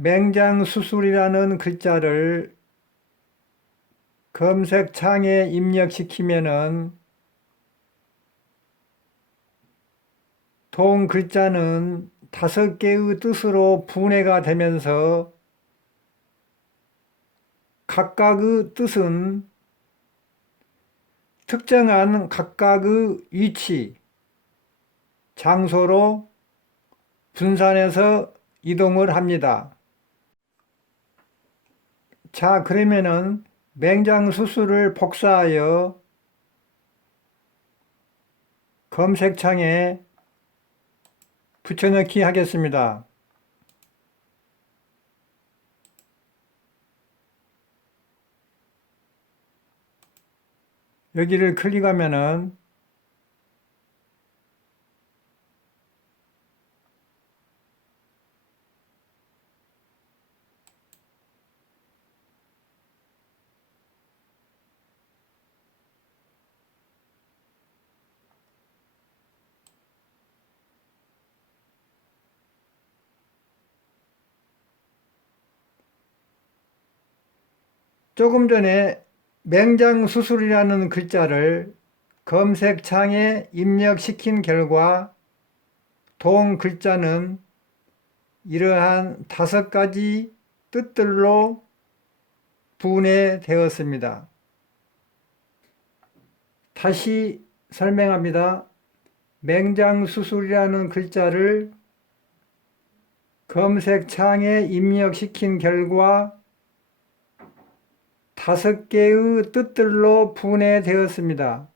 맹장수술이라는 글자를 검색창에 입력시키면은 동 글자는 5개의 뜻으로 분해가 되면서 각각의 뜻은 특정한 각각의 위치, 장소로 분산해서 이동을 합니다. 자, 그러면은 맹장수술을 복사하여 검색창에 붙여넣기 하겠습니다. 여기를 클릭하면은 조금 전에 맹장수술이라는 글자를 검색창에 입력시킨 결과 동 글자는 이러한 5가지 뜻들로 분해되었습니다. 다시 설명합니다. 맹장수술이라는 글자를 검색창에 입력시킨 결과 5개의 뜻들로 분해되었습니다.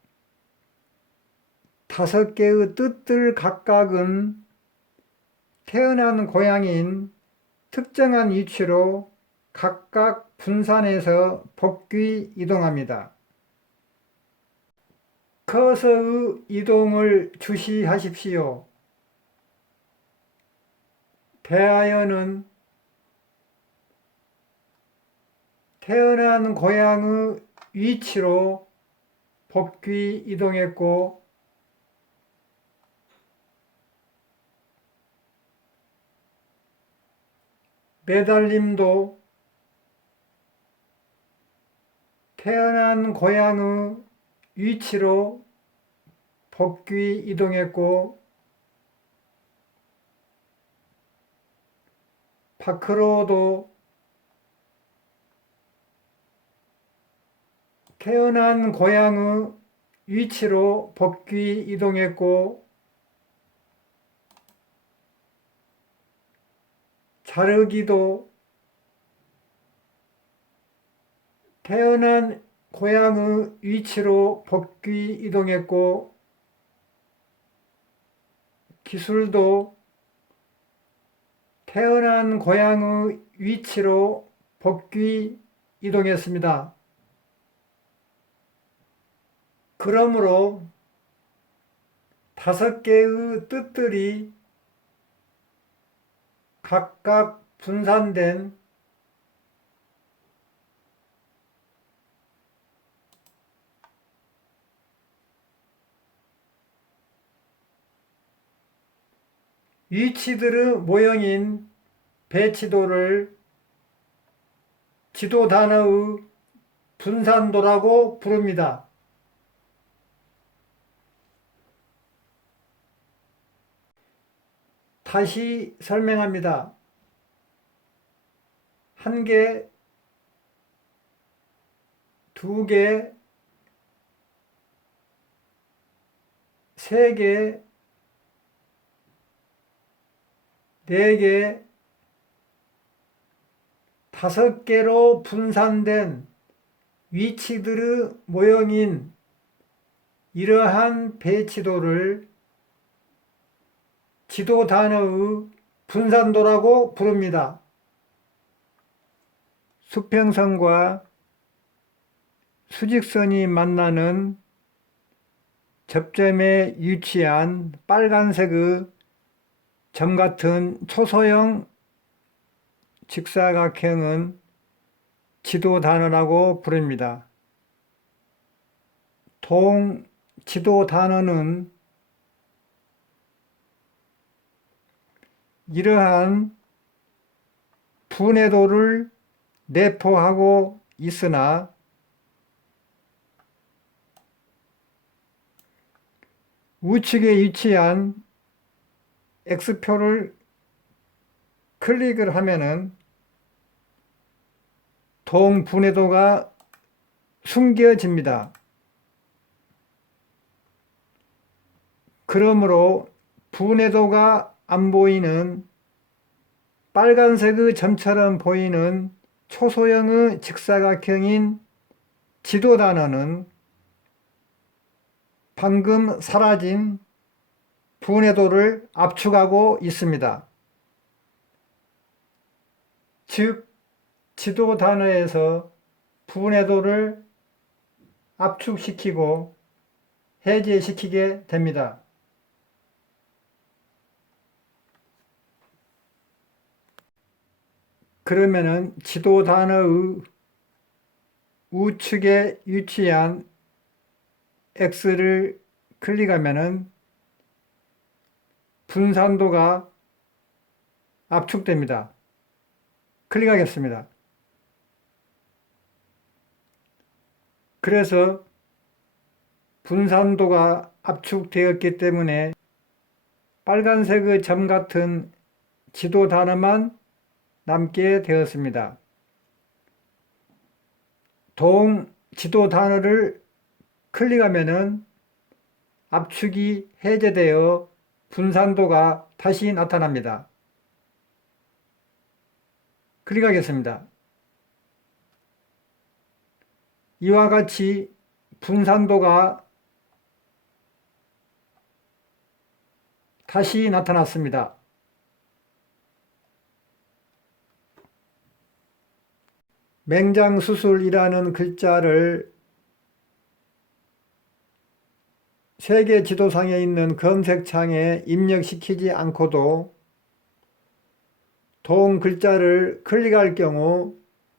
5개의 뜻들 각각은 태어난 고향인 특정한 위치로 각각 분산해서 복귀 이동합니다. 커서의 이동을 주시하십시오. 대하여는 태어난 고향의 위치로 복귀 이동했고 매달림도 태어난 고향의 위치로 복귀 이동했고 파크로도 태어난 고향의 위치로 복귀 이동했고 자르기도 태어난 고향의 위치로 복귀 이동했고 기술도 태어난 고향의 위치로 복귀 이동했습니다. 그러므로 5개의 뜻들이 각각 분산된 위치들의 모형인 배치도를 지도 단어의 분산도라고 부릅니다. 다시 설명합니다. 1개, 2개, 3개, 4개, 5개로 분산된 위치들의 모형인 이러한 배치도를 지도 단어의 분산도라고 부릅니다. 수평선과 수직선이 만나는 접점에 위치한 빨간색의 점 같은 초소형 직사각형은 지도 단어라고 부릅니다. 동 지도 단어는 이러한 분해도를 내포하고 있으나 우측에 위치한 X표를 클릭을 하면은 동분해도가 숨겨집니다. 그러므로 분해도가 안 보이는 빨간색의 점처럼 보이는 초소형의 직사각형인 지도 단어는 방금 사라진 분해도를 압축하고 있습니다. 즉, 지도 단어에서 분해도를 압축시키고 해제시키게 됩니다. 그러면은 지도 단어의 우측에 위치한 X를 클릭하면은 분산도가 압축됩니다. 클릭하겠습니다. 그래서 분산도가 압축되었기 때문에 빨간색의 점 같은 지도 단어만 남게 되었습니다. 동 지도 단어를 클릭하면은 압축이 해제되어 분산도가 다시 나타납니다. 클릭하겠습니다. 이와 같이 분산도가 다시 나타났습니다. 맹장수술이라는 글자를 세계 지도상에 있는 검색창에 입력시키지 않고도 동 글자를 클릭할 경우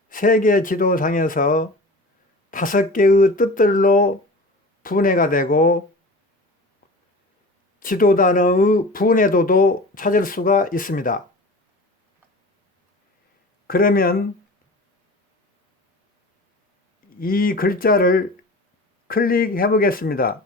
세계 지도상에서 5개의 뜻들로 분해가 되고 지도 단어의 분해도도 찾을 수가 있습니다. 그러면 이 글자를 클릭해 보겠습니다.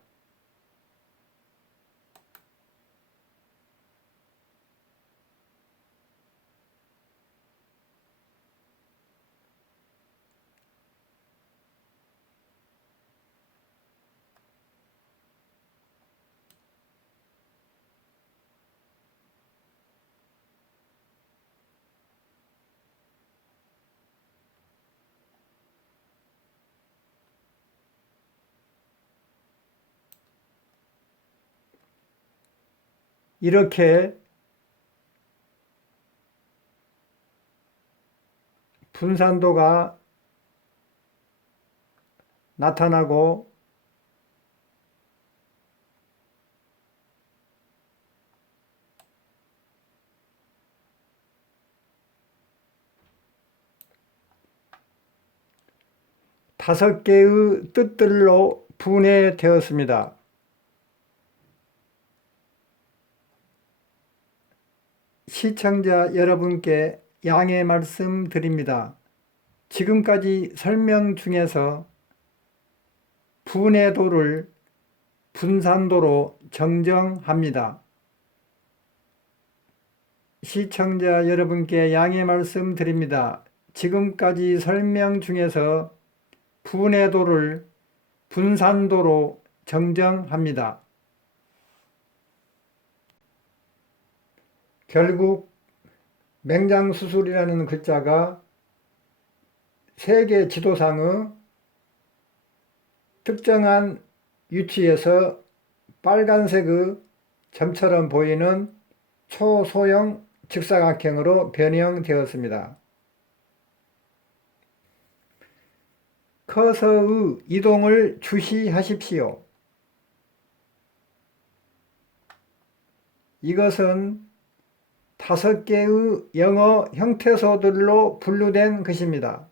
이렇게 분산도가 나타나고 다섯 개의 뜻들로 분해되었습니다. 시청자 여러분께 양해 말씀드립니다. 지금까지 설명 중에서 분해도를 분산도로 정정합니다. 시청자 여러분께 양해 말씀드립니다. 지금까지 설명 중에서 분해도를 분산도로 정정합니다. 결국 맹장수술이라는 글자가 세계 지도상의 특정한 위치에서 빨간색의 점처럼 보이는 초소형 직사각형으로 변형되었습니다. 커서의 이동을 주시하십시오. 이것은 5개의 영어 형태소들로 분류된 것입니다.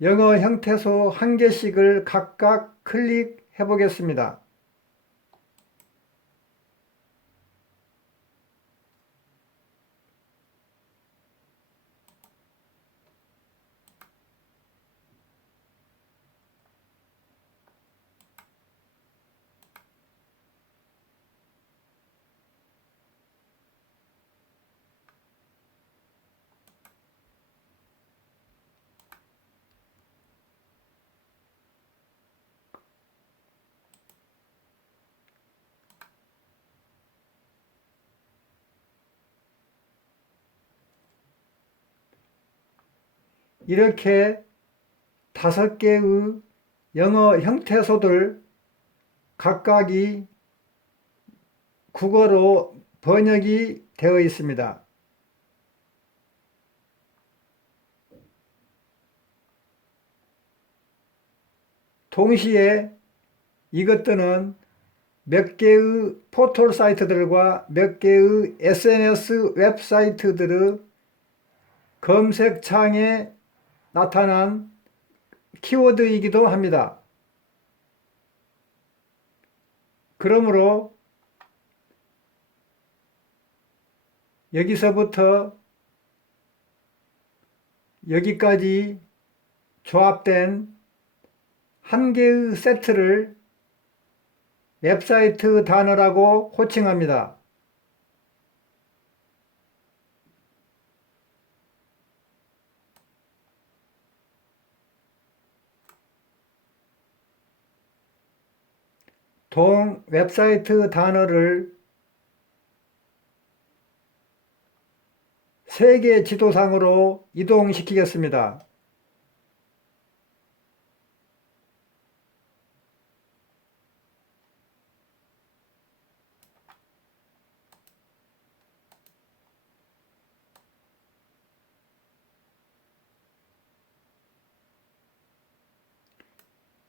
영어 형태소 1개씩을 각각 클릭해 보겠습니다. 이렇게 5개의 영어 형태소들 각각이 국어로 번역이 되어 있습니다. 동시에 이것들은 몇 개의 포털 사이트들과 몇 개의 SNS 웹사이트들의 검색창에 나타난 키워드이기도 합니다. 그러므로 여기서부터 여기까지 조합된 한 개의 세트를 웹사이트 단어라고 호칭합니다. 동 웹사이트 단어를 세계 지도상으로 이동시키겠습니다.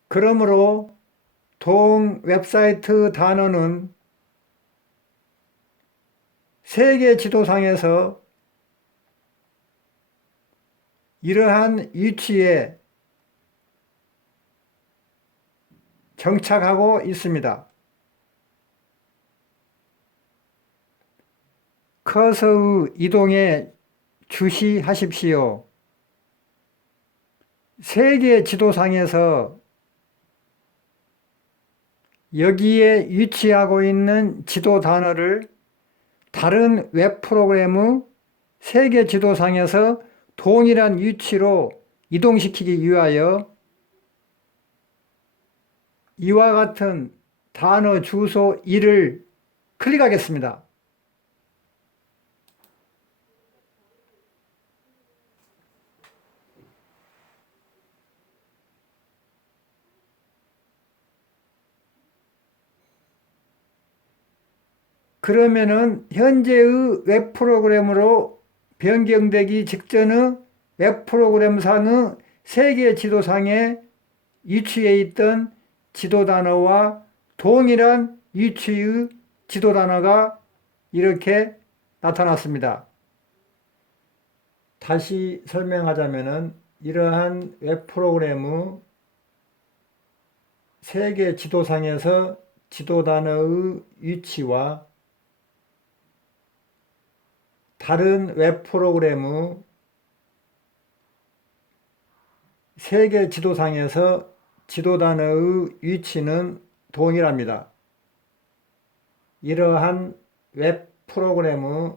그러므로 동 웹사이트 단어는 세계 지도상에서 이러한 위치에 정착하고 있습니다. 커서의 이동에 주시하십시오. 세계 지도상에서 여기에 위치하고 있는 지도 단어를 다른 웹 프로그램의 세계 지도상에서 동일한 위치로 이동시키기 위하여 이와 같은 단어 주소 1을 클릭하겠습니다. 그러면은 현재의 웹 프로그램으로 변경되기 직전의 웹 프로그램상의 세계 지도상에 위치해 있던 지도 단어와 동일한 위치의 지도 단어가 이렇게 나타났습니다. 다시 설명하자면은 이러한 웹 프로그램의 세계 지도상에서 지도 단어의 위치와 다른 웹 프로그램의 세계 지도상에서 지도 단어의 위치는 동일합니다. 이러한 웹 프로그램의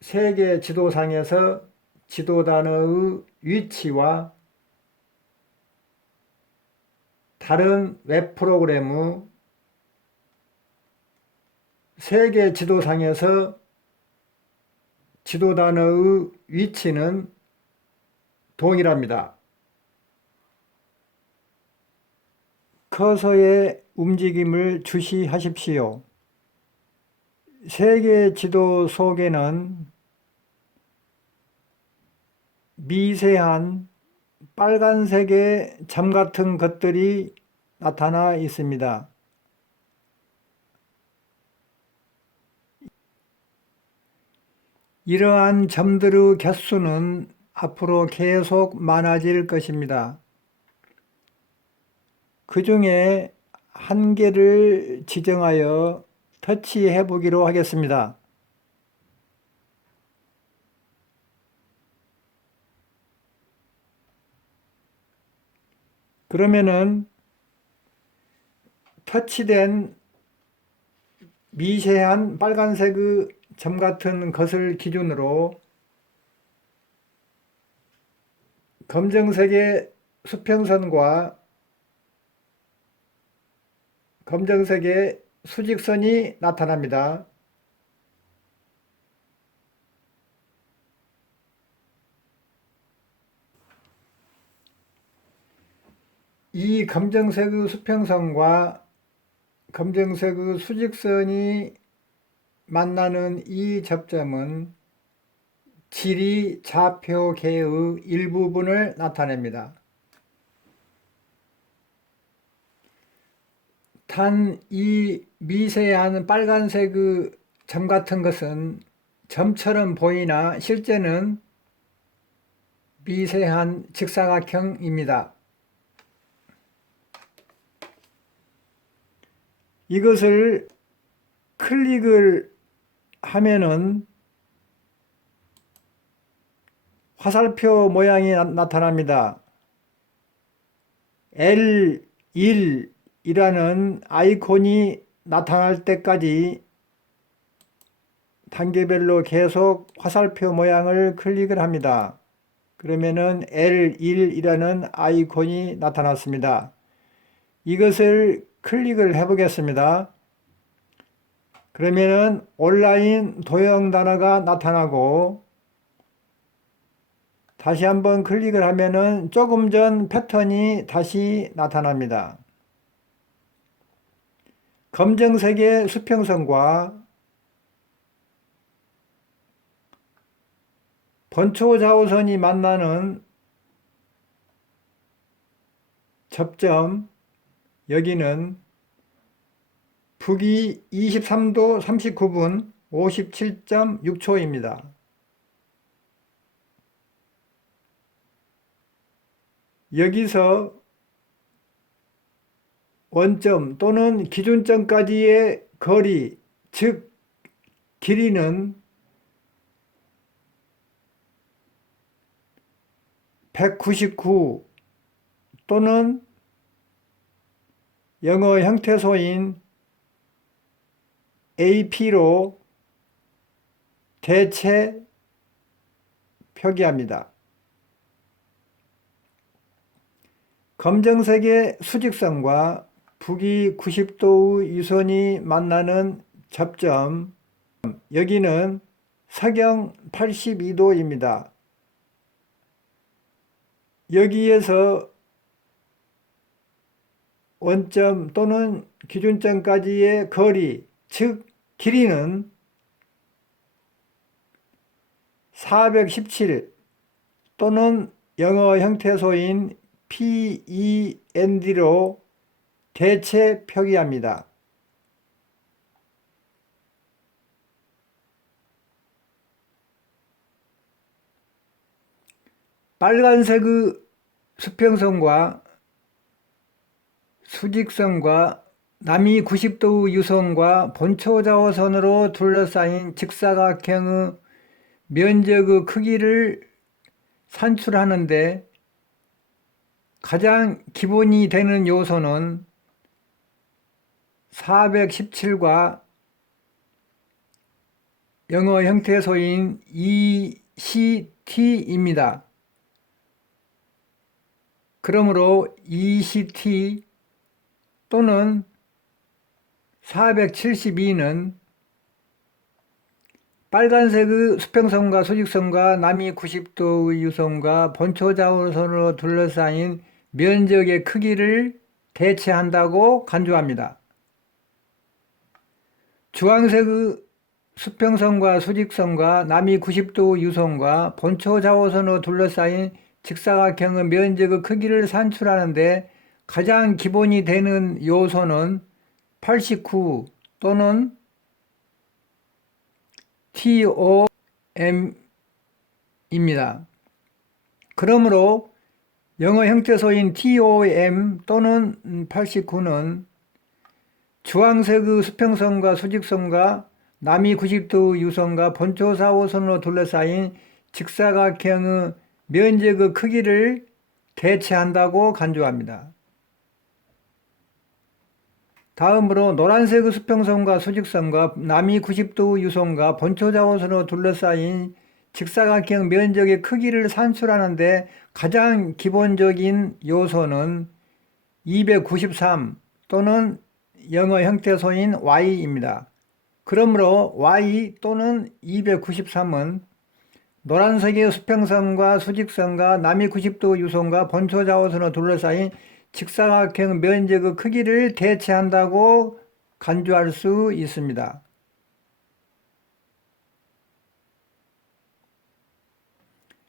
세계 지도상에서 지도 단어의 위치와 다른 웹 프로그램의 세계 지도상에서 지도 단어의 위치는 동일합니다. 커서의 움직임을 주시하십시오. 세계 지도 속에는 미세한 빨간색의 점 같은 것들이 나타나 있습니다. 이러한 점들의 개수는 앞으로 계속 많아질 것입니다. 그 중에 한 개를 지정하여 터치해 보기로 하겠습니다. 그러면은 터치된 미세한 빨간색의 점 같은 것을 기준으로 검정색의 수평선과 검정색의 수직선이 나타납니다. 이 검정색의 수평선과 검정색의 수직선이 만나는 이 접점은 지리 좌표계의 일부분을 나타냅니다. 단 이 미세한 빨간색의 점 같은 것은 점처럼 보이나 실제는 미세한 직사각형입니다. 이것을 클릭을 하면은 화살표 모양이 나타납니다. L1이라는 아이콘이 나타날 때까지 단계별로 계속 화살표 모양을 클릭을 합니다. 그러면은 L1이라는 아이콘이 나타났습니다. 이것을 클릭을 해 보겠습니다. 그러면은 온라인 도형 단어가 나타나고 다시 한번 클릭을 하면은 조금 전 패턴이 다시 나타납니다. 검정색의 수평선과 번초 좌우선이 만나는 접점, 여기는 북위 23도 39분 57.6초입니다. 여기서 원점 또는 기준점까지의 거리, 즉 길이는 199 또는 영어 형태소인 AP로 대체 표기합니다. 검정색의 수직선과 북위 90도의 유선이 만나는 접점, 여기는 서경 82도입니다. 여기에서 원점 또는 기준점까지의 거리, 즉 길이는 417 또는 영어 형태소인 PEND로 대체 표기합니다. 빨간색의 수평선과 수직선과 남이 90도의 유선과 본초 좌우선으로 둘러싸인 직사각형의 면적의 크기를 산출하는데 가장 기본이 되는 요소는 417과 영어 형태소인 ECT입니다. 그러므로 ECT 또는 472는 빨간색의 수평선과 수직선과 남이 90도의 유선과 본초 좌우선으로 둘러싸인 면적의 크기를 대체한다고 간주합니다. 주황색의 수평선과 수직선과 남이 90도 유선과 본초 좌우선으로 둘러싸인 직사각형의 면적의 크기를 산출하는데 가장 기본이 되는 요소는 89 또는 TOM입니다. 그러므로 영어 형태소인 TOM 또는 89는 주황색의 수평선과 수직선과 남이 90도 유선과 본초 좌우선으로 둘러싸인 직사각형의 면적의 크기를 대체한다고 간주합니다. 다음으로 노란색의 수평선과 수직선과 남이 90도 유선과 본초 좌우선으로 둘러싸인 직사각형 면적의 크기를 산출하는데 가장 기본적인 요소는 293 또는 영어 형태소인 Y입니다. 그러므로 Y 또는 293은 노란색의 수평선과 수직선과 남이 90도 유선과 본초 좌우선으로 둘러싸인 직사각형 면적의 크기를 대체한다고 간주할 수 있습니다.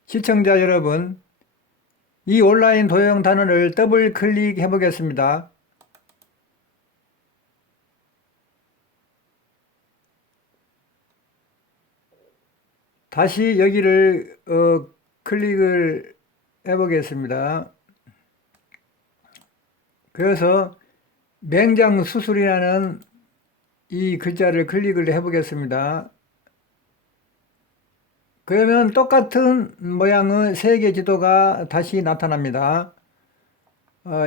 시청자 여러분, 이 온라인 도형 단어를 더블 클릭해 보겠습니다. 다시 여기를 클릭을 해 보겠습니다. 그래서 맹장수술이라는 이 글자를 클릭을 해 보겠습니다. 그러면 똑같은 모양의 세계 지도가 다시 나타납니다.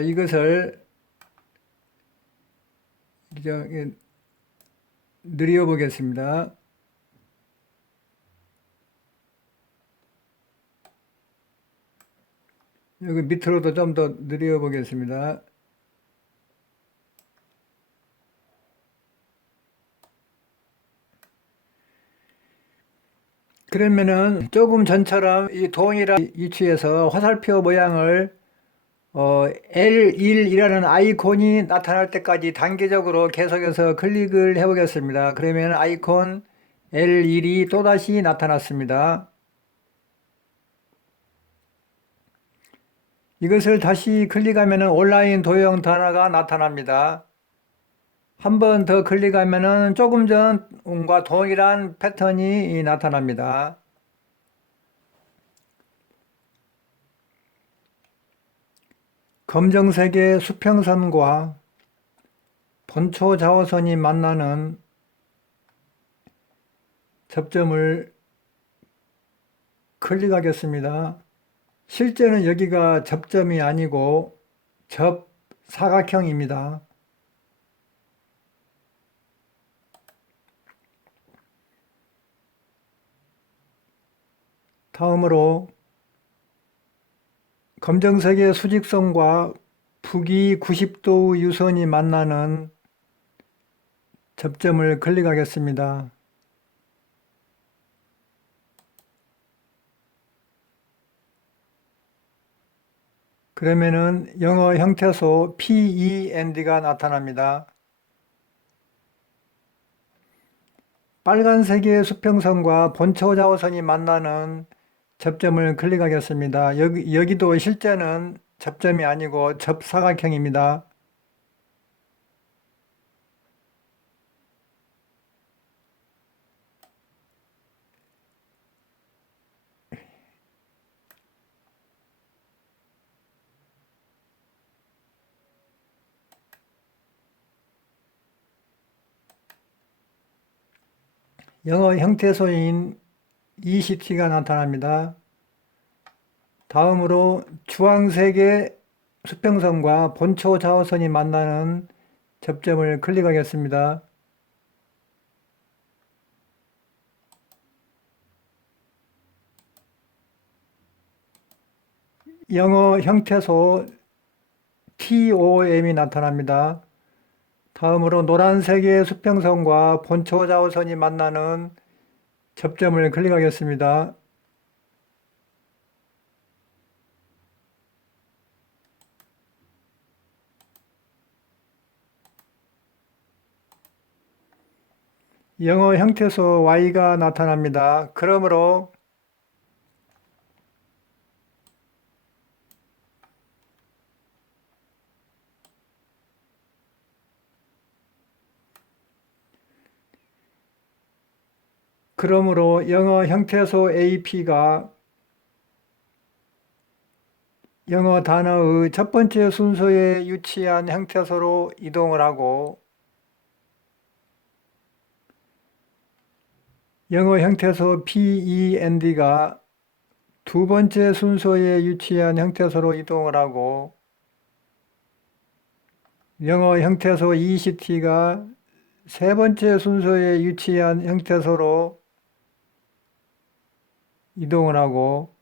이것을 늘려 보겠습니다. 여기 밑으로도 좀 더 늘려 보겠습니다. 그러면은 조금 전처럼 이 동일한 위치에서 화살표 모양을 L1이라는 아이콘이 나타날 때까지 단계적으로 계속해서 클릭을 해 보겠습니다. 그러면 아이콘 L1이 또다시 나타났습니다. 이것을 다시 클릭하면 온라인 도형 단어가 나타납니다. 한 번 더 클릭하면 조금 전과 동일한 패턴이 나타납니다. 검정색의 수평선과 본초 좌우선이 만나는 접점을 클릭하겠습니다. 실제는 여기가 접점이 아니고 접사각형입니다. 다음으로 검정색의 수직선과 북위 90도 유선이 만나는 접점을 클릭하겠습니다. 그러면은 영어 형태소 PEND가 나타납니다. 빨간색의 수평선과 본초 좌우선이 만나는 접점을 클릭하겠습니다. 여기도 실제는 접점이 아니고 접사각형입니다. 영어 형태소인 ECT가 나타납니다. 다음으로 주황색의 수평선과 본초 좌우선이 만나는 접점을 클릭하겠습니다. 영어 형태소 TOM이 나타납니다. 다음으로 노란색의 수평선과 본초 좌우선이 만나는 접점을 클릭하겠습니다. 영어 형태소 Y가 나타납니다. 그러므로 영어 형태소 AP가 영어 단어의 첫 번째 순서에 위치한 형태소로 이동을 하고 영어 형태소 PEND가 두 번째 순서에 위치한 형태소로 이동을 하고 영어 형태소 ECT가 세 번째 순서에 위치한 형태소로 이동을 하고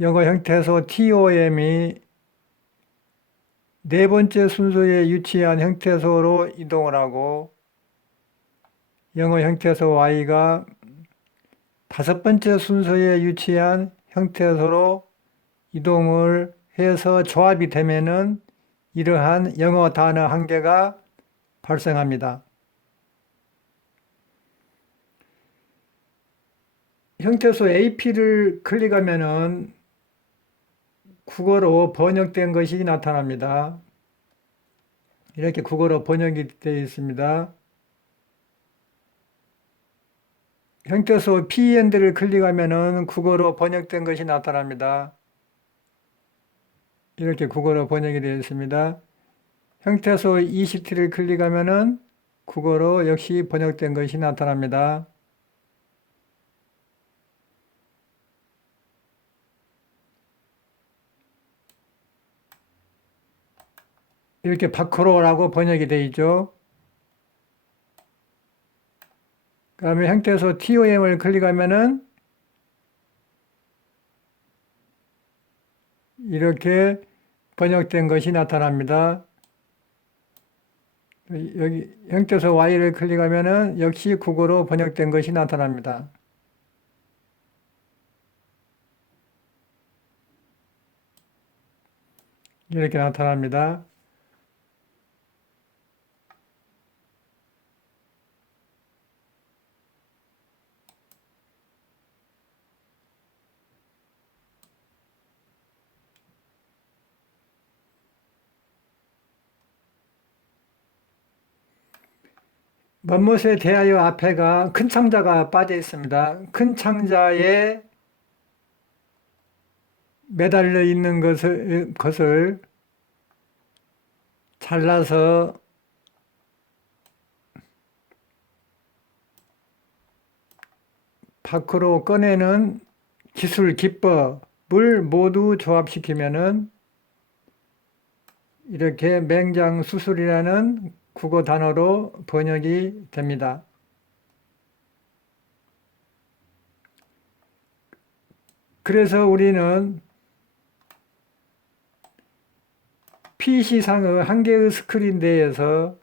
영어 형태소 TOM이 네 번째 순서에 위치한 형태소로 이동을 하고 영어 형태소 Y가 다섯 번째 순서에 위치한 형태소로 이동을 해서 조합이 되면은 이러한 영어 단어 한 개가 발생합니다. 형태소 AP를 클릭하면은 국어로 번역된 것이 나타납니다. 이렇게 국어로 번역이 되어 있습니다. 형태소 PEND를 클릭하면은 국어로 번역된 것이 나타납니다. 이렇게 국어로 번역이 되어 있습니다. 형태소 ECT를 클릭하면은 국어로 역시 번역된 것이 나타납니다. 이렇게 바크로라고 번역이 되어 있죠. 그 다음에 형태소 TOM을 클릭하면은 이렇게 번역된 것이 나타납니다. 여기 형태소 Y를 클릭하면은 역시 국어로 번역된 것이 나타납니다. 이렇게 나타납니다. 먼못에 대하여 앞에가 큰 창자가 빠져 있습니다. 큰 창자에 매달려 있는 것을 잘라서 밖으로 꺼내는 기술 기법을 모두 조합시키면은 이렇게 맹장수술이라는 국어 단어로 번역이 됩니다. 그래서 우리는 PC상의 한 개의 스크린 내에서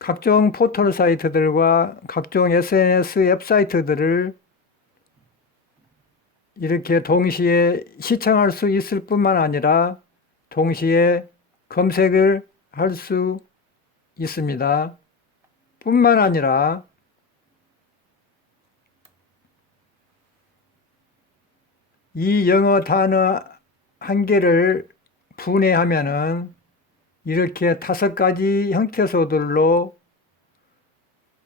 각종 포털 사이트들과 각종 SNS 웹사이트들을 이렇게 동시에 시청할 수 있을 뿐만 아니라 동시에 검색을 할 수 있습니다. 뿐만 아니라 이 영어 단어 한 개를 분해하면은 이렇게 5가지 형태소들로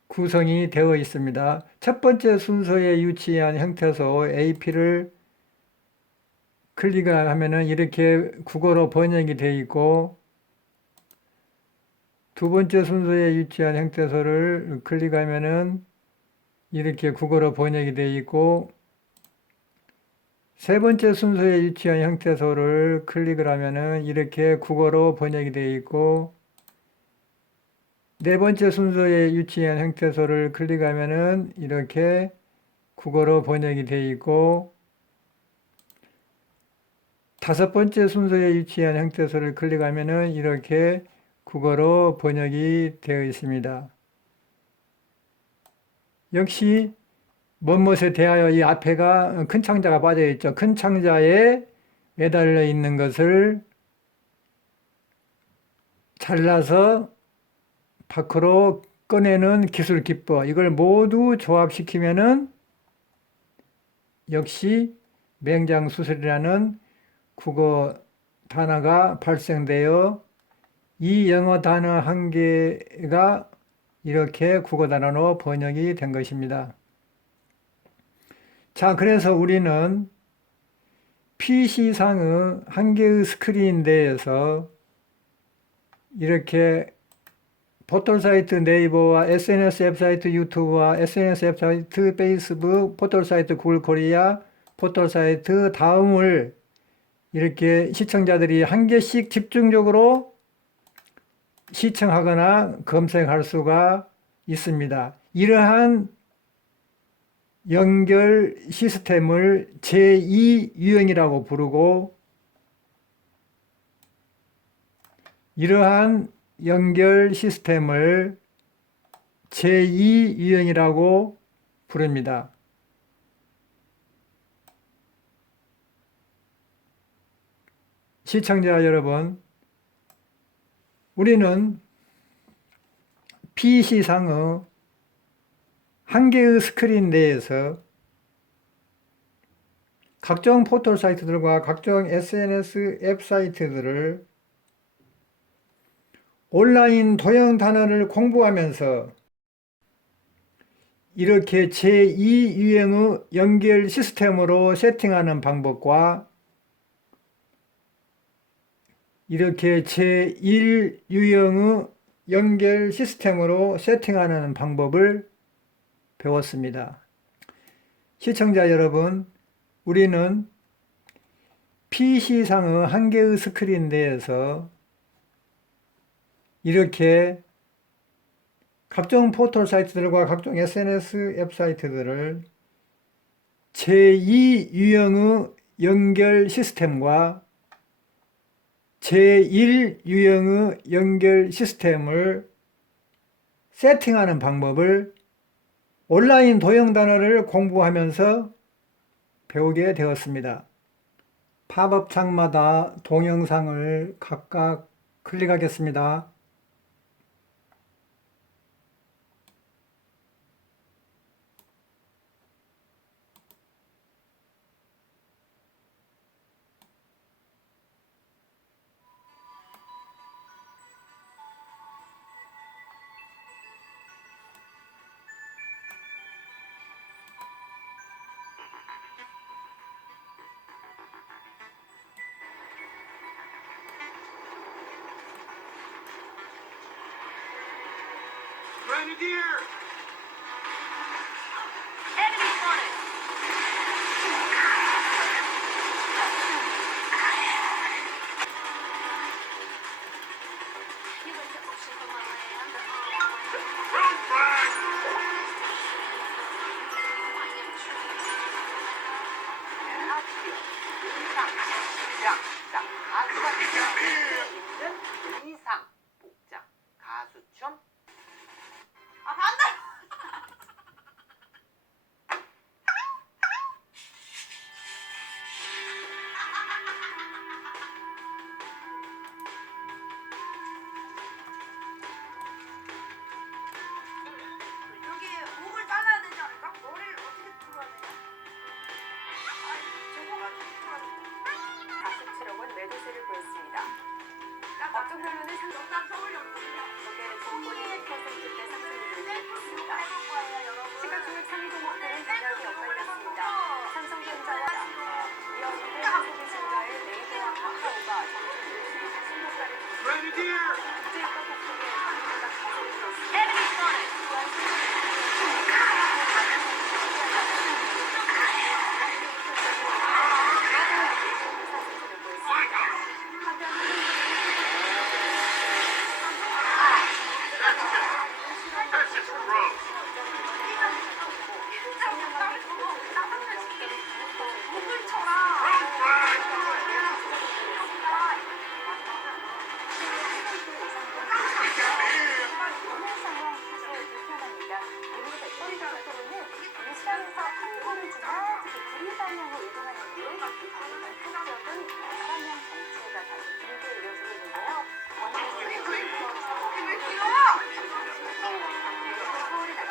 구성이 되어 있습니다. 첫 번째 순서에 위치한 형태소 AP를 클릭을 하면은 이렇게 국어로 번역이 되어 있고, 두 번째 순서에 위치한 형태소를 클릭하면은 이렇게 국어로 번역이 되어 있고, 세 번째 순서에 위치한 형태소를 클릭을 하면은 이렇게 국어로 번역이 되어 있고, 네 번째 순서에 위치한 형태소를 클릭하면은 이렇게 국어로 번역이 되어 있고, 다섯 번째 순서에 위치한 형태소를 클릭하면은 이렇게 국어로 번역이 되어 있습니다. 역시 먼못에 대하여 이 앞에가 큰 창자가 빠져 있죠. 큰 창자에 매달려 있는 것을 잘라서 밖으로 꺼내는 기술 기법, 이걸 모두 조합시키면은 역시 맹장수술이라는 국어 단어가 발생되어 이 영어 단어 한 개가 이렇게 국어 단어로 번역이 된 것입니다. 자, 그래서 우리는 PC상의 한 개의 스크린 내에서 이렇게 포털사이트 네이버와 SNS 웹사이트 유튜브와 SNS 웹사이트 페이스북, 포털사이트 구글 코리아, 포털사이트 다음을 이렇게 시청자들이 한 개씩 집중적으로 시청하거나 검색할 수가 있습니다. 이러한 연결 시스템을 제2유형이라고 부르고, 이러한 연결 시스템을 제2유형이라고 부릅니다. 시청자 여러분, 우리는 PC상의 한 개의 스크린 내에서 각종 포털 사이트들과 각종 SNS 앱 사이트들을 온라인 도형 단어를 공부하면서 이렇게 제2유형의 연결 시스템으로 세팅하는 방법과 이렇게 제1유형의 연결 시스템으로 세팅하는 방법을 배웠습니다. 시청자 여러분, 우리는 PC상의 한 개의 스크린 내에서 이렇게 각종 포털 사이트들과 각종 SNS 앱 사이트들을 제2유형의 연결 시스템과 제1유형의 연결 시스템을 세팅하는 방법을 온라인 도형 단어를 공부하면서 배우게 되었습니다. 팝업 창마다 동영상을 각각 클릭하겠습니다. Grenadier! Enemy spotted! You went to ocean for my land. Round flag! I am true. 아치요. 의상, 복장, 자, 가수가 입는 의상, 복장, 가수춤. 아, 반대! 여기 목을 잘라야 되지 않을까? 머리를 어떻게 풀어야 되냐? 저거 가지고 풀어야 돼. 가수 트럭은 매도세를 보였습니다. 업종별로는 정답 서울 연구소요. 고개를 증권이 10%대 상승률을 기록했습니다. 해볼 거예요, 여러분. 시가 중에 상위 종목들은 전략이 엇갈렸습니다. 삼성전자와 이어지는 소비 증가에 레이더와 카카오가 장중 56신고가를 Grenadier! 국제유가 폭등에 강세가 가속이 되었습니다. Enemy spotted! That's just gross! 목을 쳐라. Round flag! 일상에서 통보를 지나 구리 방향으로 이동하는 길, 한쪽은 사방향 전체가 다시 길게 이어지고 있는데요. 왜 길어? 서울의 낮은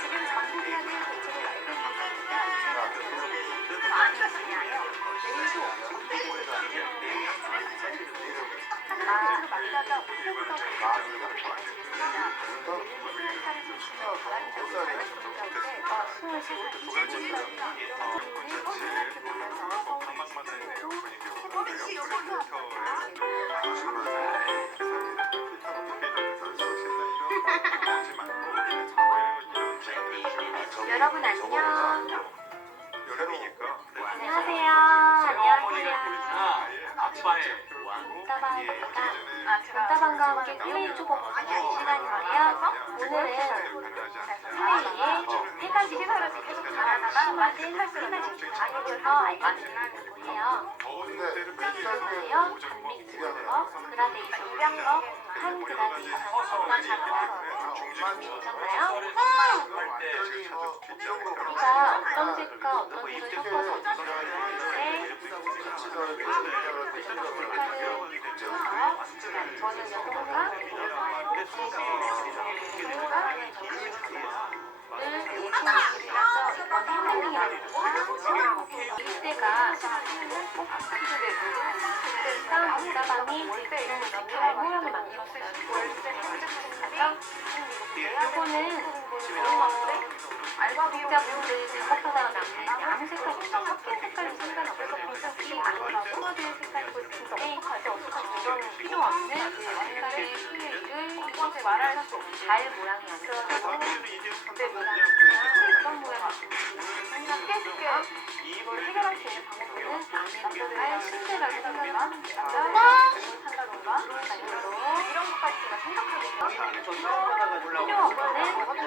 지금 전북해안의 도처를 맑은 곳입니다. 하늘빛으로 막다가 오후부터 발치겠습니다. 내일은 살을 중심으로 바람이 불어오는 가운데 수월 14일 오늘 서울을 보면서 서울의 여러분 안녕. 여름이니까 안녕하세요. 안녕하세요. 문다방과 함께 플레이 초보 보는 시간인데요. 오늘은 플레이에 세 가지 서로 계속 잘하다가 맞은 세 가지 가격에서 알려드리는 거예요. 더운데 있어요. 단믹 스코어, 그라덴 입양력 한 그다지 이상 정말 잘 마음이 드셨나요? 우리가 어떤 색과 어떤 색을 섞어서 만드는데 저는 연도가 이때가 꼭 그래서 문다방이 달 모양을 만들었어요. 이거는 알바비용들이 작업하다가 남는 아무 색깔 색깔이 상관없어서 이 아니라 소모될 색깔이고 싶은데 이건 필요 없는 색깔의 플레이를 이것을 말할 수 없는 달 모양이 아니라 달 모양이나 어떤 모양이 쉽게 이걸 해결할 수 있는 방법은 아예 신대라고 생각하면 산다던가 이런 것까지 제가 생각하거든요. 필요 없는 걸렸었거든요.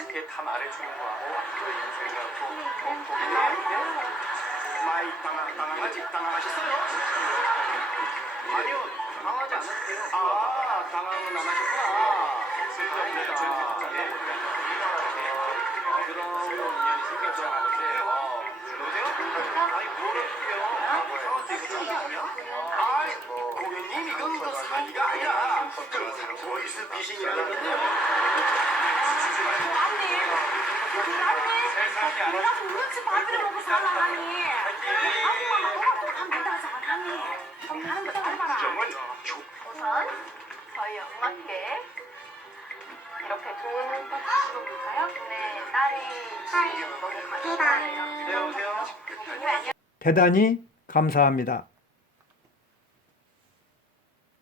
이렇게 다 말해주는 거하고 학교 인생하고 많이 당황하셨어요? 아니요, 당하지 않았어요. 아, 당황은 안 하셨구나. 다행이다. 그런 인연이 생겼잖아, 여보세요? 아니, 뭐라고요? 상한테 이거 사기야? 아이, 고객님, 이건 뭐 사기가 아니라 보이스 피싱이라는 건데요. 내가 그렇지 밥이를 먹고 살아가니 아무거나 먹어도 안 된다고 생각하니 다른 거잘 봐라. 우선 저희 엄마께 이렇게 좋은 파트로 볼까요? 네, 딸이 너무 관심이 네, 여보세요? 대단히 감사합니다.